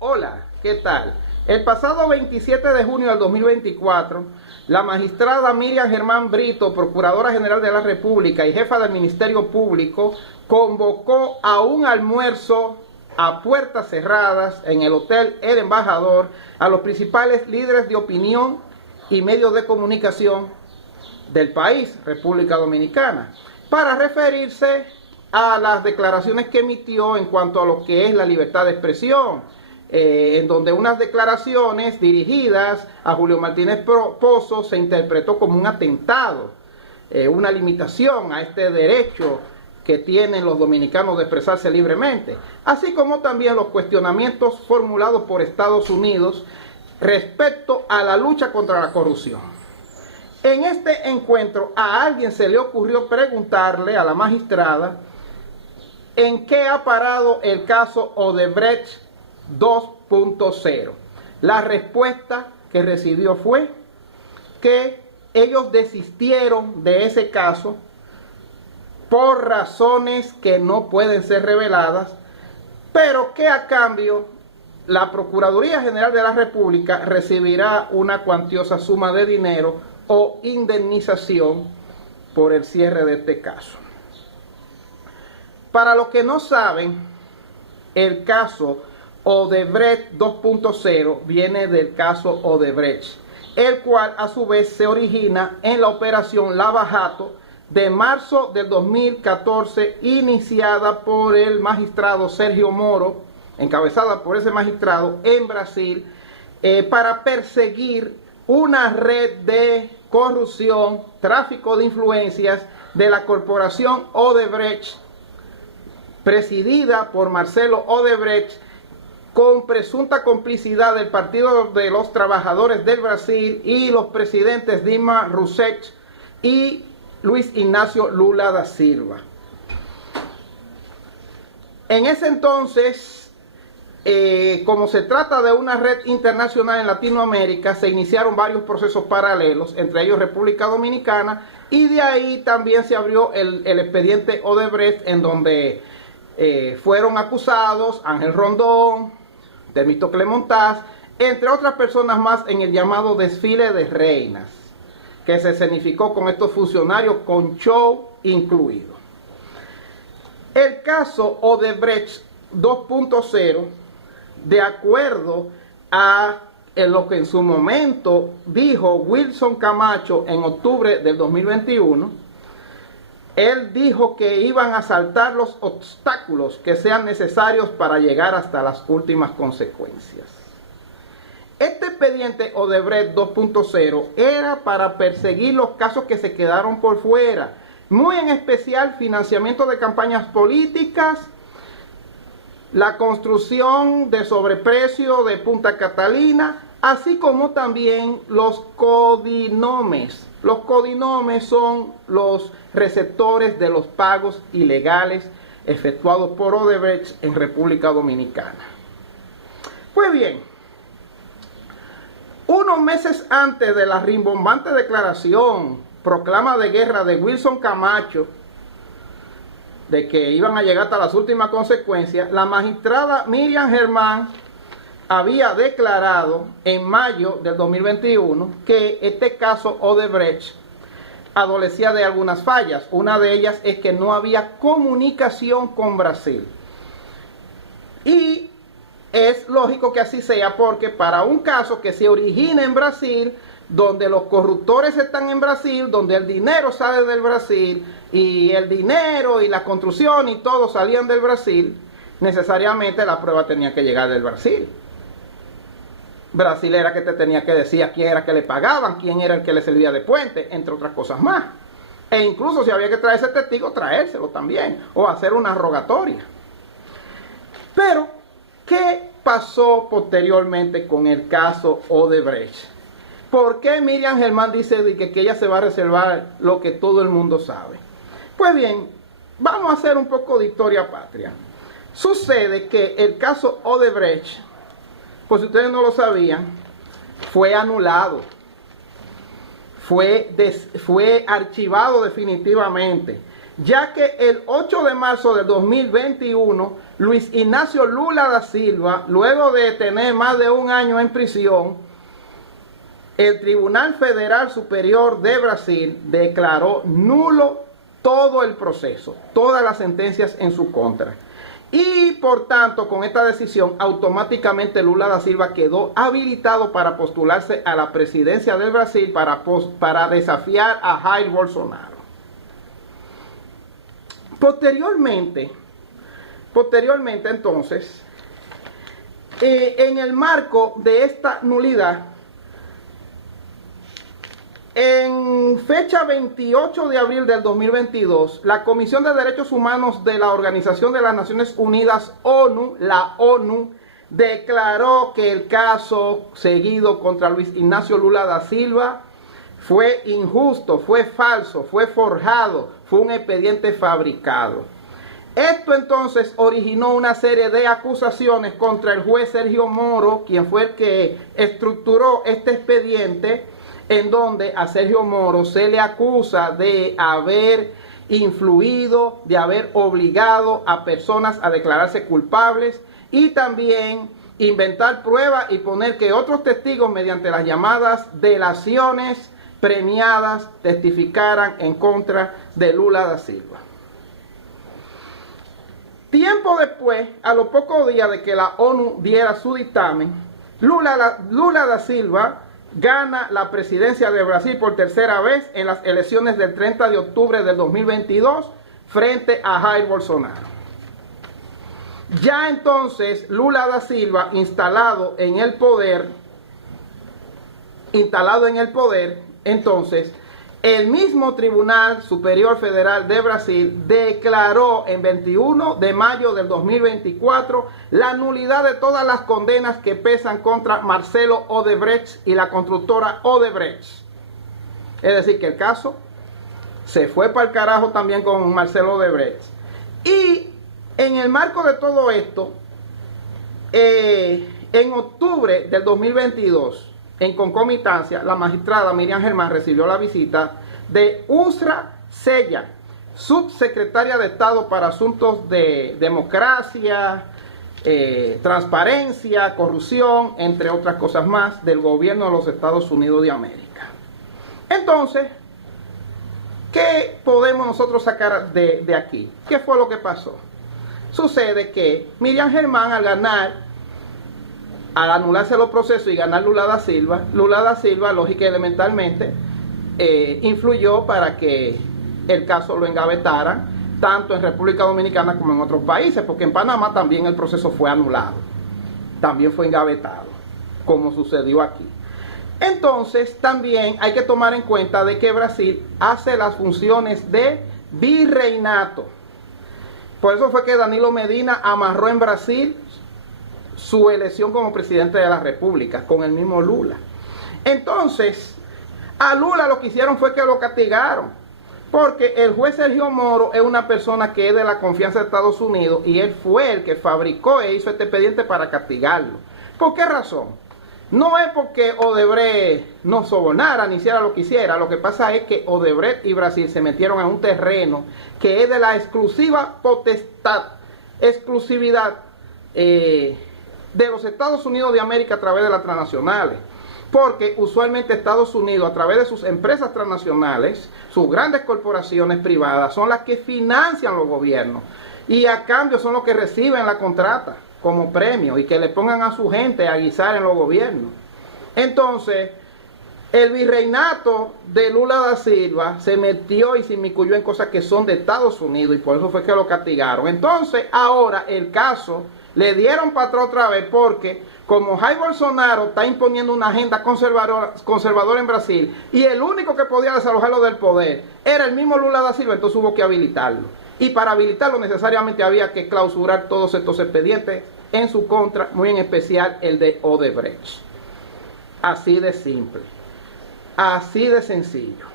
Hola, ¿qué tal? El pasado 27 de junio del 2024, la magistrada Miriam Germán Brito, Procuradora General de la República y jefa del Ministerio Público, convocó a un almuerzo a puertas cerradas en el Hotel El Embajador a los principales líderes de opinión y medios de comunicación del país, República Dominicana, para referirse a las declaraciones que emitió en cuanto a lo que es la libertad de expresión, en donde unas declaraciones dirigidas a Julio Martínez Pozo se interpretó como un atentado, una limitación a este derecho que tienen los dominicanos de expresarse libremente, así como también los cuestionamientos formulados por Estados Unidos respecto a la lucha contra la corrupción. En este encuentro a alguien se le ocurrió preguntarle a la magistrada en qué ha parado el caso Odebrecht 2.0. La respuesta que recibió fue que ellos desistieron de ese caso por razones que no pueden ser reveladas, pero que a cambio la Procuraduría General de la República recibirá una cuantiosa suma de dinero o indemnización por el cierre de este caso. Para los que no saben, el caso Odebrecht 2.0 viene del caso Odebrecht, el cual a su vez se origina en la operación Lava Jato de marzo del 2014, iniciada por el magistrado Sergio Moro, encabezada por ese magistrado en Brasil, para perseguir una red de corrupción, tráfico de influencias de la corporación Odebrecht, presidida por Marcelo Odebrecht, con presunta complicidad del Partido de los Trabajadores del Brasil y los presidentes Dilma Rousseff y Luis Ignacio Lula da Silva. En ese entonces, como se trata de una red internacional en Latinoamérica, se iniciaron varios procesos paralelos, entre ellos República Dominicana, y de ahí también se abrió el expediente Odebrecht, en donde fueron acusados Ángel Rondón, Temístocle Montaz, entre otras personas más, en el llamado desfile de reinas, que se escenificó con estos funcionarios con show incluido. El caso Odebrecht 2.0, de acuerdo a lo que en su momento dijo Wilson Camacho en octubre del 2021, él dijo que iban a saltar los obstáculos que sean necesarios para llegar hasta las últimas consecuencias. Este expediente Odebrecht 2.0 era para perseguir los casos que se quedaron por fuera, muy en especial financiamiento de campañas políticas, la construcción de sobreprecio de Punta Catalina, así como también los codinomes. Los codinomes son los receptores de los pagos ilegales efectuados por Odebrecht en República Dominicana. Pues bien, unos meses antes de la rimbombante declaración, proclama de guerra de Wilson Camacho, de que iban a llegar hasta las últimas consecuencias, la magistrada Miriam Germán había declarado en mayo del 2021 que este caso Odebrecht adolecía de algunas fallas. Una de ellas es que no había comunicación con Brasil. Y es lógico que así sea, porque para un caso que se origina en Brasil, donde los corruptores están en Brasil, donde el dinero sale del Brasil, y el dinero y la construcción y todo salían del Brasil, necesariamente la prueba tenía que llegar del Brasil. Brasil era que te tenía que decir a quién era que le pagaban, quién era el que le servía de puente, entre otras cosas más. E incluso si había que traer ese testigo, traérselo también, o hacer una rogatoria. Pero, ¿qué pasó posteriormente con el caso Odebrecht? ¿Por qué Miriam Germán dice que ella se va a reservar lo que todo el mundo sabe? Pues bien, vamos a hacer un poco de historia patria. Sucede que el caso Odebrecht, pues si ustedes no lo sabían, fue anulado, fue archivado definitivamente, ya que el 8 de marzo del 2021 Luis Ignacio Lula da Silva, luego de tener más de un año en prisión, el Tribunal Federal Superior de Brasil declaró nulo todo el proceso, todas las sentencias en su contra. Y por tanto, con esta decisión, automáticamente Lula da Silva quedó habilitado para postularse a la presidencia del Brasil para desafiar a Jair Bolsonaro. Posteriormente entonces, en el marco de esta nulidad, en fecha 28 de abril del 2022, la Comisión de Derechos Humanos de la Organización de las Naciones Unidas, ONU, la ONU, declaró que el caso seguido contra Luis Ignacio Lula da Silva fue injusto, fue falso, fue forjado, fue un expediente fabricado. Esto entonces originó una serie de acusaciones contra el juez Sergio Moro, quien fue el que estructuró este expediente, en donde a Sergio Moro se le acusa de haber influido, de haber obligado a personas a declararse culpables y también inventar pruebas y poner que otros testigos, mediante las llamadas delaciones premiadas, testificaran en contra de Lula da Silva. Tiempo después, a los pocos días de que la ONU diera su dictamen, Lula da Silva gana la presidencia de Brasil por tercera vez en las elecciones del 30 de octubre del 2022 frente a Jair Bolsonaro. Ya entonces Lula da Silva, instalado en el poder, entonces el mismo Tribunal Superior Federal de Brasil declaró en 21 de mayo del 2024 la nulidad de todas las condenas que pesan contra Marcelo Odebrecht y la constructora Odebrecht. Es decir, que el caso se fue para el carajo también con Marcelo Odebrecht. Y en el marco de todo esto, en octubre del 2022, en concomitancia, la magistrada Miriam Germán recibió la visita de Usra Sella, subsecretaria de Estado para Asuntos de Democracia, Transparencia, Corrupción, entre otras cosas más, del gobierno de los Estados Unidos de América. Entonces, ¿qué podemos nosotros sacar de aquí? ¿Qué fue lo que pasó? Sucede que Miriam Germán, al anularse los procesos y ganar Lula da Silva, lógica y elementalmente, influyó para que el caso lo engavetaran, tanto en República Dominicana como en otros países, porque en Panamá también el proceso fue anulado, también fue engavetado, como sucedió aquí. Entonces, también hay que tomar en cuenta de que Brasil hace las funciones de virreinato. Por eso fue que Danilo Medina amarró en Brasil su elección como presidente de la República con el mismo Lula. Entonces, a Lula lo que hicieron fue que lo castigaron, porque el juez Sergio Moro es una persona que es de la confianza de Estados Unidos y él fue el que fabricó e hizo este expediente para castigarlo. ¿Por qué razón? No es porque Odebrecht no sobornara ni hiciera lo que hiciera. Lo que pasa es que Odebrecht y Brasil se metieron en un terreno que es de la exclusividad de los Estados Unidos de América a través de las transnacionales, porque usualmente Estados Unidos, a través de sus empresas transnacionales, sus grandes corporaciones privadas, son las que financian los gobiernos y a cambio son los que reciben la contrata como premio y que le pongan a su gente a guisar en los gobiernos. Entonces, el virreinato de Lula da Silva se metió y se inmiscuyó en cosas que son de Estados Unidos y por eso fue que lo castigaron. Entonces, ahora el caso le dieron para atrás otra vez, porque como Jair Bolsonaro está imponiendo una agenda conservadora en Brasil y el único que podía desalojarlo del poder era el mismo Lula da Silva, entonces hubo que habilitarlo. Y para habilitarlo necesariamente había que clausurar todos estos expedientes en su contra, muy en especial el de Odebrecht. Así de simple, así de sencillo.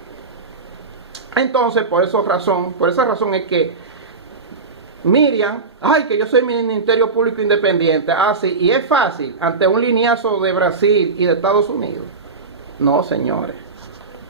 Entonces, por esa razón es que Miriam, ay, que yo soy Ministerio Público Independiente. Ah, sí, y es fácil ante un lineazo de Brasil y de Estados Unidos. No, señores.